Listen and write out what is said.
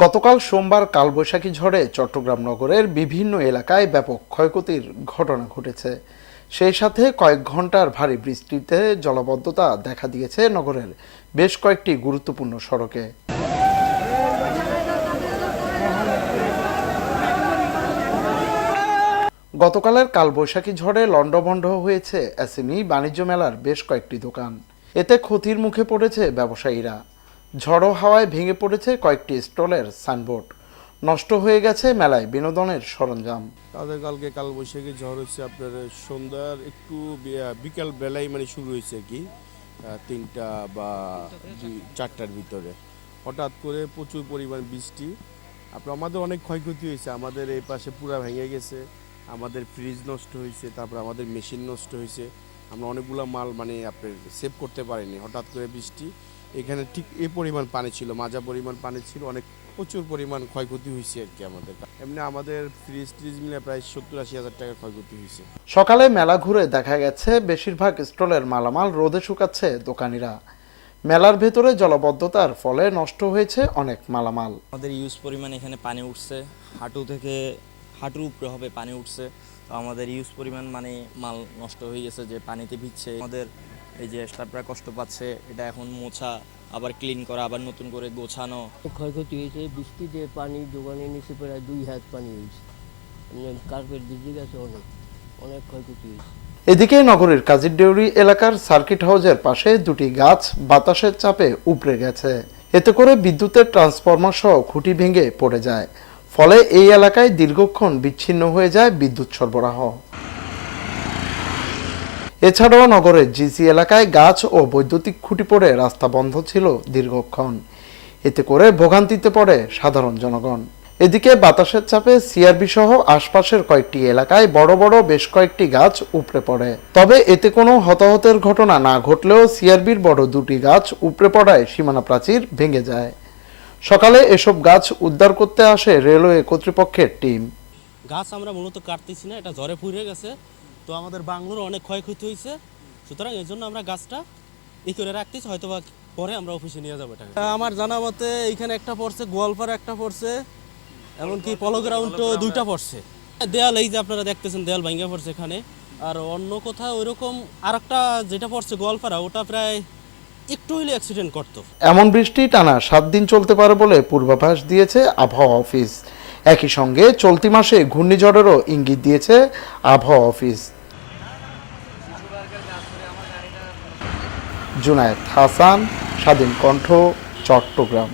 গতকাল সোমবার কালবৈশাখী ঝড়ে চট্টগ্রাম নগরের বিভিন্ন এলাকায় ব্যাপক ক্ষয়ক্ষতির ঘটনা ঘটেছে। সেই সাথে কয়েক ঘন্টার ভারী বৃষ্টিতে জলাবদ্ধতা দেখা দিয়েছে নগরের বেশ কয়েকটি গুরুত্বপূর্ণ সড়কে। গতকালের কালবৈশাখী ঝড়ে লণ্ডভণ্ড হয়েছে এসএমই বাণিজ্য মেলার বেশ কয়েকটি দোকান। এতে ক্ষতির মুখে পড়েছে ব্যবসায়ীরা। ঝড়ো হাওয়ায় ভেঙে পড়েছে কয়েকটি স্টলের সাইনবোর্ড। নষ্ট হয়ে গেছে মেলায় বিনোদনের সরঞ্জাম। তাদের কালকে কালবৈশাখী ঝড় হচ্ছে আপনার সন্ধ্যার একটু বিকাল বেলায় শুরু হয়েছে আর কি 3টা বা 4টার ভিতরে হঠাৎ করে প্রচুর পরিমাণ বৃষ্টি। আপনার আমাদের অনেক ক্ষয়ক্ষতি হয়েছে। আমাদের এই পাশে পুরা ভেঙে গেছে, আমাদের ফ্রিজ নষ্ট হয়েছে, তারপর আমাদের মেশিন নষ্ট হয়েছে। আমরা অনেকগুলো মাল আপনার সেভ করতে পারিনি। হঠাৎ করে বৃষ্টি, এখানে ঠিক এই পরিমাণ পানি ছিল, মাজা পরিমাণ পানি ছিল, অনেক প্রচুর পরিমাণ ক্ষয়ক্ষতি হয়েছে আর কি। এমনি আমাদের ফ্রিজ ট্রিজ মিলে প্রায় 70-80 হাজার টাকা ক্ষয়ক্ষতি হয়েছে। সকালে মেলা ঘুরে দেখা গেছে বেশিরভাগ স্টলের মালামাল রোদে শুকাচ্ছে দোকানিরা। মেলার ভেতরে জলাবদ্ধতার ফলে নষ্ট হয়েছে অনেক মালামাল। আমাদের ইউজ পরিমাণ এখানে পানি উঠছে, হাঁটুর উপরে হবে পানি উঠছে। তো আমাদের ইউজ পরিমাণ মাল নষ্ট হয়ে গেছে, যে পানিতে ভিজছে। আমাদের এই যে স্টাফরা কষ্ট পাচ্ছে, এটা এখন মোছা, আবার ক্লিন করা, আবার নতুন করে গোছানো। ক্ষয়ক্ষতি হয়েছে, বৃষ্টিতে পানি দোকানের নিচে প্রায় 2 হাত পানি হয়েছে, কার্পেট ভিজে গেছে, অনেক ক্ষয়ক্ষতি হয়েছে। এদিকে নগরীর কাজীরদেউরি এলাকার সার্কিট হাউসের পাশে দুটি গাছ বাতাসের চাপে উপড়ে গেছে। এতে করে বিদ্যুতের ট্রান্সফরমার সহ খুঁটি ভেঙে পড়ে যায়। ফলে এই এলাকায় দীর্ঘক্ষণ বিচ্ছিন্ন হয়ে যায় বিদ্যুৎ সরবরাহ। এছাড়াও নগরের জিসি এলাকায় গাছ ও বৈদ্যুতিক খুঁটি পড়ে রাস্তা বন্ধ ছিল দীর্ঘক্ষণ। এতে করে ভোগান্তিতে পড়ে সাধারণ জনগণ। এদিকে বাতাসের চাপে সিআরবি সহ আশপাশের কয়েকটি এলাকায় বড় বড় বেশ কয়েকটি গাছ উপড়ে পড়ে। তবে এতে কোনো হতাহতের ঘটনা না ঘটলেও সিআরবির বড় দুটি গাছ উপড়ে পড়ায় সীমানা প্রাচীর ভেঙে যায়। সকালে এসব গাছ উদ্ধার করতে আসে রেলওয়ে কর্তৃপক্ষের টিম। গাছ আমরা মূলত কাটতেছি না, এটা ঝড়ে পুড়ে গেছে। তো আমাদের বাংলোর অনেক ক্ষয়ক্ষতি হয়েছে, সুতরাং এই জন্য আমরা গাছটা করে রাখতেছি, হয়তো বা পরে আমরা অফিসে নিয়ে যাবো। এটা আমার জানা মতে এইখানে একটা পড়ছে, গোয়ালপাড়া একটা পড়ছে, এমনকি পলো গ্রাউন্ডও 2টা পড়ছে। দেয়াল এই যে আপনারা দেখতেছেন, দেয়াল ভাঙা পড়ছে এখানে। আর অন্য কোথাও ওইরকম আর একটা যেটা পড়ছে গোয়ালপাড়া, ওটা প্রায় একটু হইলে অ্যাক্সিডেন্ট করতো। এমন বৃষ্টি টানা 7 দিন চলতে পারে বলে পূর্বাভাস দিয়েছে আবহাওয়া অফিস। একই সঙ্গে চলতি মাসে ঘূর্ণিঝড়েরও ইঙ্গিত দিয়েছে আবহাওয়া অফিস। জুনায়েদ হাসান, স্বাধীন কণ্ঠ, চট্টগ্রাম।